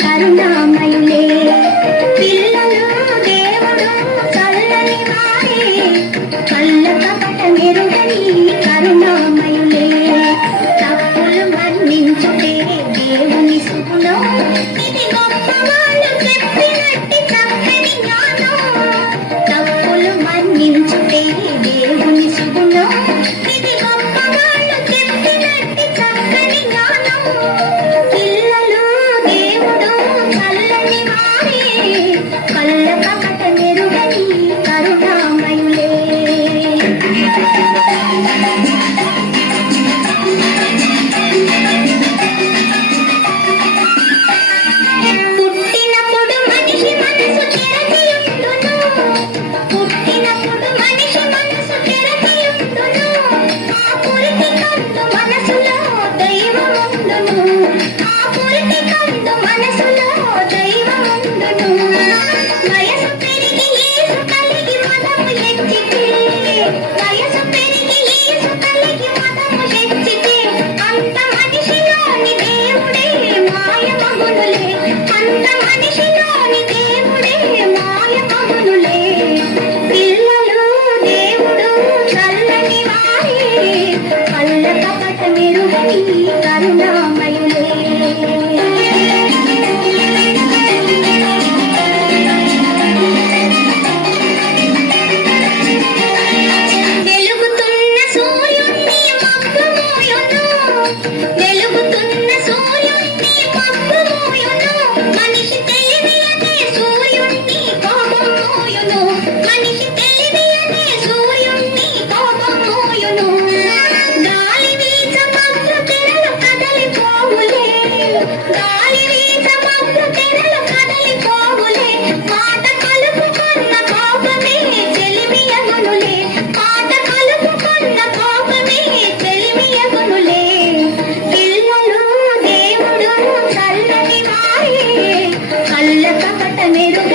కరుణామయులే పిల్లలు దేవుడు చల్లని వారే కళ్ళ కపట మెరుగని కరుణామయులే తప్పులు మన్నించుటే దేవుని సుగుణం ఇది గొప్ప వాళ్ళు చెప్పినట్టి చక్కని జ్ఞానం తప్పులు మన్నించుటే దేవుని సుగుణం ఇది గొప్ప వాళ్ళు చెప్పినట్టి చక్కని జ్ఞానం పిల్లలు దేవుడు చల్లని వారే కళ్ళ కపట మెరుగని కరుణామయులే పుట్టినప్పుడు మనిషి మనసు తెరచియుండును పుట్టినప్పుడు మనిషి మనసు తెరచియుండును ఆ పురిటి కందు మనసులో దైవముండును ఆ పురిటి కందు మనసులో దైవముండును వయసు పెరిగి యేసు కలిగి మదము ఎచ్చితే వయసు పెరిగి యేసు కలిగి మదము ఎచ్చితే అంత మనిషిలోని దేవుడే మాయమగునులే అంత మనిషిలోని దేవుడే మాయమగునులే పిల్లలు దేవుడు చల్లని వారే కళ్ళ కపట మెరుగని కరుణామయులే వెలుగుతున్న సూర్యుణ్ణి మబ్బుమోయును వెలుగుతున్న సూర్యుణ్ణి మబ్బుమోయును మనిషి తెలివియనే సూర్యుణ్ణి కోపమోయును మనిషి తెలివియనే సూర్యుణ్ణి కోపమోయును గాలి వీచ మబ్బు తెరలు కదలిపోవులే గాలి వీచ మబ్బు తెరలు కదలిపోవులే మాట కలుపుకున్న కోపమే చెలిమియగునులే మాట కలుపుకున్న కోపమే చెలిమియగునులే పిల్లలు దేవుడు చల్లని వారే కళ్ళ కపట మెరుగ